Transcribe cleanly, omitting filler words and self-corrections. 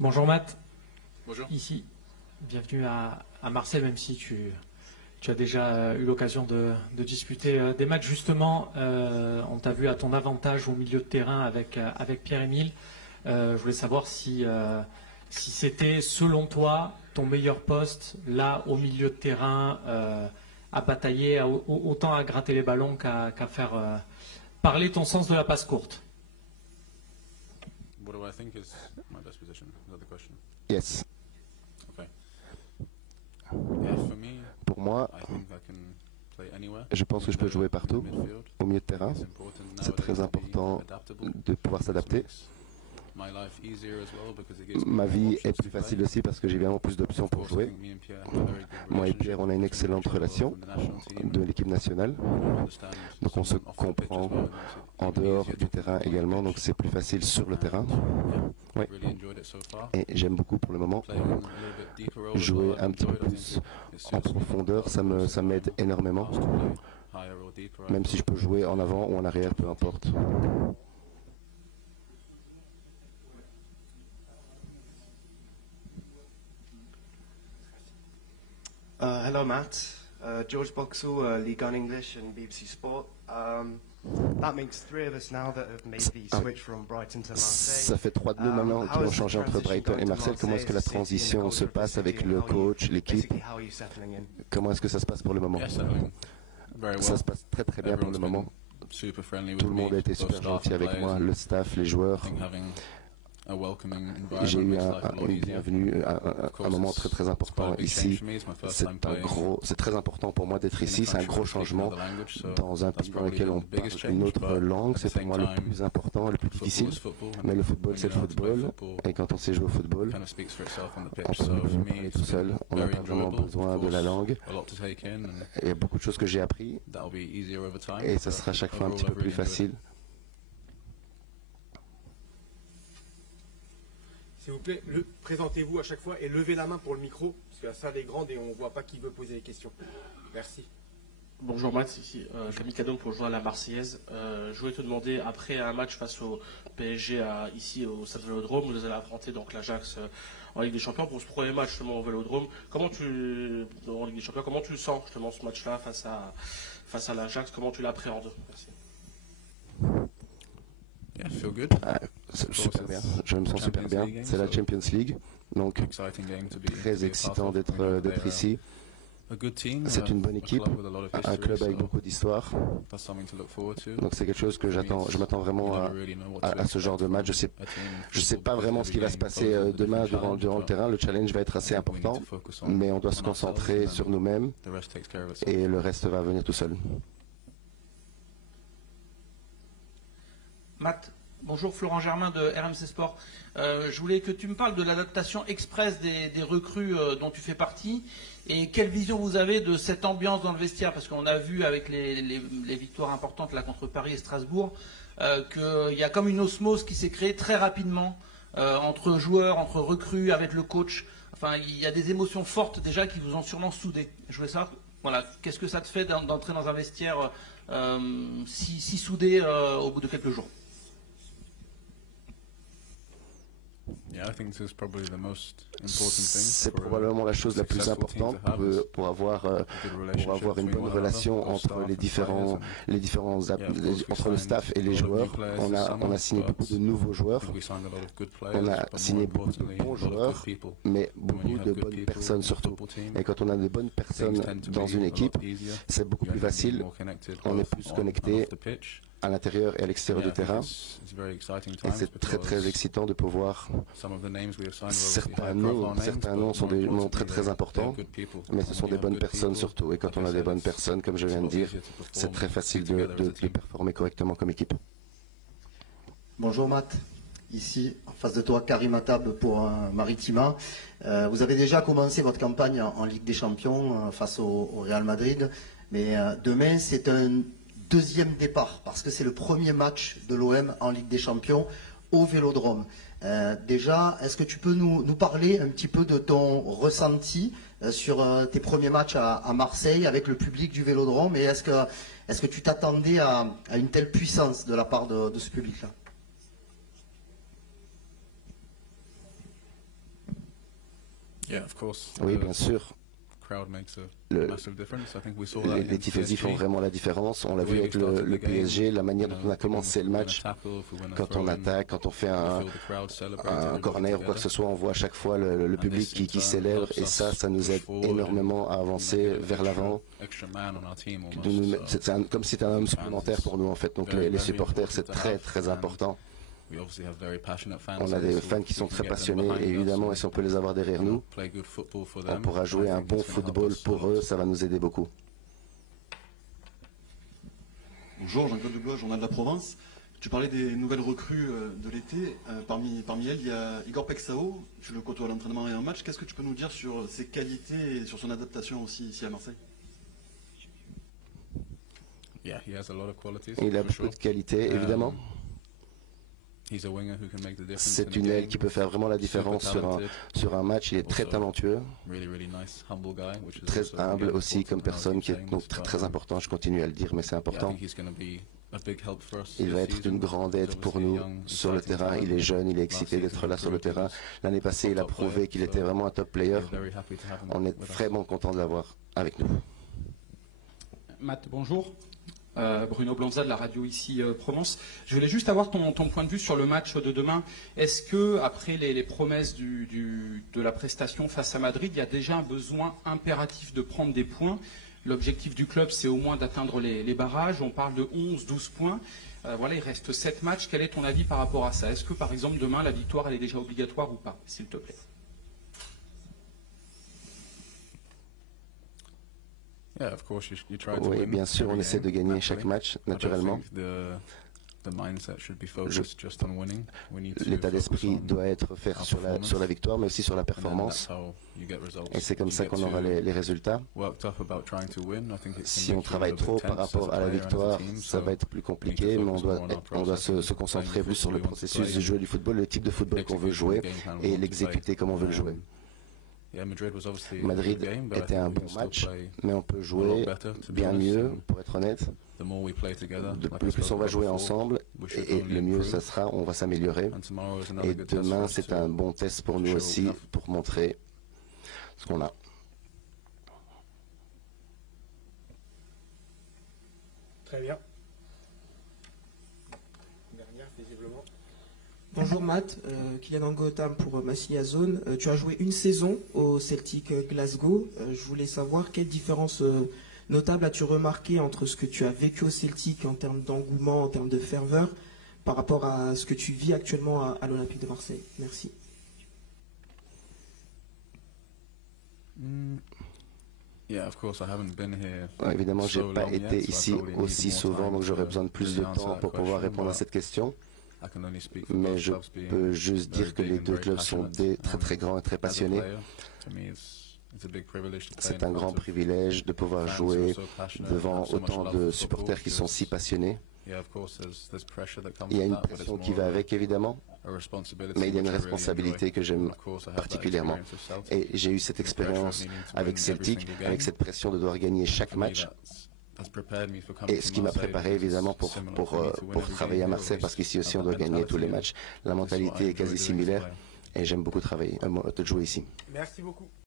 Bonjour Matt. Bonjour. Ici, bienvenue à Marseille, même si tu as déjà eu l'occasion de disputer des matchs. Justement, on t'a vu à ton avantage au milieu de terrain avec Pierre-Emile. Je voulais savoir si c'était, selon toi, ton meilleur poste, là, au milieu de terrain, à batailler, autant à gratter les ballons qu'à faire parler ton sens de la passe courte. What do I think is my best position? Is that the question? Yes. Okay. Yeah, for me, Pour moi, I think I can play anywhere. je pense que je peux jouer partout, Midfield. au milieu de terrain. It's important C'est très nowadays to be important adaptable. de pouvoir s'adapter. My life easier as well because it gives me Ma more vie options est to plus play. facile aussi parce que j'ai vraiment plus d'options Of pour course, I jouer. think me and Pierre have a very good Moi et relationship. Pierre, on a une excellente We work relation well in the national team. de l'équipe nationale. We understand Donc on se someone off the pitch as comprend well, and it's en even dehors easier du to terrain talk on the également, pitch. donc c'est plus facile sur le terrain. Yeah, Oui. really enjoyed it so far. Et j'aime beaucoup pour le moment. Playing a little bit deeper role as Jouer well, I un petit peu enjoy it. I think plus it en suits me. profondeur, ça m'aide énormément. Asked to play higher or deeper, I Même si je peux jouer en avant ou en arrière, peu importe. Hello, Matt. George Boxall, League on English and BBC Sport. That makes three of us now that have made the switch from Brighton to Marseille. Ça fait 3 de nous maintenant qui ont changé entre Brighton et Marseille. Comment est-ce que la transition se passe avec le coach, l'équipe? Basically, how are you settling in? Comment est-ce que ça se passe pour le moment? Yes, settling very well. Ça se passe très très bien pour le Everyone's moment. been super friendly with Tout le monde a me, été both super staff gentil and avec players, moi, and le staff, les joueurs. I think having a welcoming J'ai environment eu makes life a lot une easier. bienvenue, Of course, un moment it's très très quite important a big change ici. for me. It's my first time playing C'est très important pour moi d'être in a ici. C'est un country gros that speaks changement another language, so dans un that's pays dans probably lequel on the biggest parle une change, autre but langue. at C'est the pour same moi le time, plus important, le plus football difficile. is football, and Mais le football, when c'est you le know how to play football. football, Et quand on sait jouer au football, kind of speaks for itself on the on pitch. peut So for me, parler it's tout seul. been On n'a very pas vraiment enjoyable. besoin Of de la course, langue. a lot to take in, and Il y a beaucoup de choses que j'ai appris that'll be easier over time. et ça but sera chaque fois un overall, petit peu I've plus really enjoyed facile. it. S'il vous plaît, présentez-vous à chaque fois et levez la main pour le micro, parce que la salle est grande et on ne voit pas qui veut poser les questions. Merci. Bonjour Matt, ici Camille Cadon pour jouer à la Marseillaise. Je voulais te demander, après un match face au PSG ici au Stade Vélodrome, vous allez affronter donc l'Ajax en Ligue des Champions pour ce premier match justement au Vélodrome. En Ligue des Champions, comment tu le sens justement ce match-là face à l'Ajax? Comment tu l'appréhendes? Merci. Yeah, I feel good. Super bien. Je me sens super bien. C'est la Champions League, donc Exciting game to be très excitant d'être ici. A good team, C'est une bonne a équipe, club with a lot of un history, club avec so beaucoup d'histoire. that's something to look forward to. Donc c'est quelque chose que je m'attends vraiment à ce genre de match. Je sais pas vraiment ce qui va se passer demain durant le terrain. Le challenge va être assez important, mais on doit se concentrer sur nous-mêmes The rest takes care of itself. et le reste va venir tout seul. Matt, bonjour, Florent Germain de RMC Sport. Je voulais que tu me parles de l'adaptation express des recrues dont tu fais partie et quelle vision vous avez de cette ambiance dans le vestiaire, parce qu'on a vu avec les victoires importantes là contre Paris et Strasbourg qu'il y a comme une osmose qui s'est créée très rapidement entre joueurs, entre recrues, avec le coach. Enfin, il y a des émotions fortes déjà qui vous ont sûrement soudé. Je voulais savoir, voilà, qu'est-ce que ça te fait d'entrer dans un vestiaire si soudé au bout de quelques jours? Yeah, I think this is probably the most important thing. C'est for a probablement la chose la plus successful team importante to have is pour avoir a good relationship une between bonne one relation another, entre staff les and différents players, and entre le staff et les joueurs. On a signé beaucoup de nouveaux joueurs. we signed a lot of good players, On a but signé more beaucoup de importantly, bons a lot of joueurs, good people. mais And when beaucoup you have de good bonnes people personnes in a surtout. football team, Et quand on a de bonnes personnes things tend to dans be une a équipe, lot easier. c'est beaucoup You plus end up being facile. more connected, On est both plus on and connecté off the pitch. à l'intérieur et à l'extérieur Yeah, du I think terrain. it's very exciting Et times c'est très because très excitant de pouvoir. some of the names we have signed are obviously high-profile Certains names, noms but sont des more noms très importantly, très they're importants, good people. mais ce And sont when des you have bonnes good personnes people, surtout. Et quand like on I a des said, bonnes it's personnes, comme je viens de sort of dire, easier to c'est perform très facile together as a de team. performer correctement comme équipe. Bonjour Matt, ici en face de toi Karim Attab pour Maritima. Vous avez déjà commencé votre campagne en Ligue des Champions face au Real Madrid, mais demain c'est un deuxième départ parce que c'est le premier match de l'OM en Ligue des Champions au Vélodrome. Déjà, est-ce que tu peux nous parler un petit peu de ton ressenti sur tes premiers matchs à Marseille avec le public du Vélodrome, et est-ce que tu t'attendais à une telle puissance de la part de ce public-là? Oui, bien sûr. Les tifosi font vraiment la différence. On l'a vu avec le PSG, la manière dont on a commencé le match. Quand on attaque, quand on fait un corner ou quoi que ce soit, on voit à chaque fois le public qui célèbre et ça nous aide énormément à avancer vers l'avant. C'est comme si c'était un homme supplémentaire pour nous en fait. Donc les supporters, c'est très très important. On a des fans qui sont très passionnés et évidemment, et si on peut les avoir derrière nous, on pourra jouer un bon football pour eux, ça va nous aider beaucoup. Bonjour, Jean-Claude Deblois, Journal de la Provence. Tu parlais des nouvelles recrues de l'été. Parmi elles, il y a Igor Pexao. Tu le côtoies à l'entraînement et en match. Qu'est-ce que tu peux nous dire sur ses qualités et sur son adaptation aussi ici à Marseille? Il a beaucoup de qualités, évidemment. C'est une aile qui peut faire vraiment la différence sur un match. Il est très talentueux, très humble aussi comme personne, qui est donc très, très important. Je continue à le dire, mais c'est important. Il va être d'une grande aide pour nous sur le terrain. Il est jeune, il est excité d'être là sur le terrain. L'année passée, il a prouvé qu'il était vraiment un top player. On est vraiment content de l'avoir avec nous. Matt, bonjour. Bruno Blanza de la radio ici Provence. Je voulais juste avoir ton point de vue sur le match de demain. Est-ce que après les promesses de la prestation face à Madrid, il y a déjà un besoin impératif de prendre des points? L'objectif du club, c'est au moins d'atteindre les barrages. On parle de 11-12 points. Voilà, il reste 7 matchs. Quel est ton avis par rapport à ça? Est-ce que par exemple demain la victoire elle est déjà obligatoire ou pas, s'il te plaît? Oui, bien sûr, on essaie de gagner chaque match, naturellement. L'état d'esprit doit être fait sur la victoire, mais aussi sur la performance. Et c'est comme ça qu'on aura les résultats. Si on travaille trop par rapport à la victoire, ça va être plus compliqué, mais on doit se concentrer plus sur le processus de jouer du football, le type de football qu'on veut jouer et l'exécuter comme on veut le jouer. Madrid était un bon match, mais on peut jouer bien mieux, pour être honnête. Le plus on va jouer ensemble, et le mieux ça sera, on va s'améliorer. Et demain, c'est un bon test pour nous aussi, pour montrer ce qu'on a. Très bien. Dernière, visiblement. Bonjour Matt, Kylian Gotham pour Massilia Zone. Tu as joué une saison au Celtic Glasgow. Je voulais savoir quelle différence notable as-tu remarqué entre ce que tu as vécu au Celtic en termes d'engouement, en termes de ferveur, par rapport à ce que tu vis actuellement à l'Olympique de Marseille. Merci. Évidemment, je n'ai pas été ici aussi souvent, donc j'aurais besoin de plus de temps pour pouvoir répondre à cette question. Mais je peux juste dire que les deux clubs sont très très grands et très passionnés. C'est un grand privilège de pouvoir jouer devant autant de supporters qui sont si passionnés. Il y a une pression qui va avec, évidemment, mais il y a une responsabilité que j'aime particulièrement. Et j'ai eu cette expérience avec Celtic, avec cette pression de devoir gagner chaque match. Et ce qui m'a préparé évidemment pour travailler à Marseille, parce qu'ici aussi on doit gagner tous les matchs. La mentalité est quasi similaire et j'aime beaucoup jouer ici. Merci beaucoup.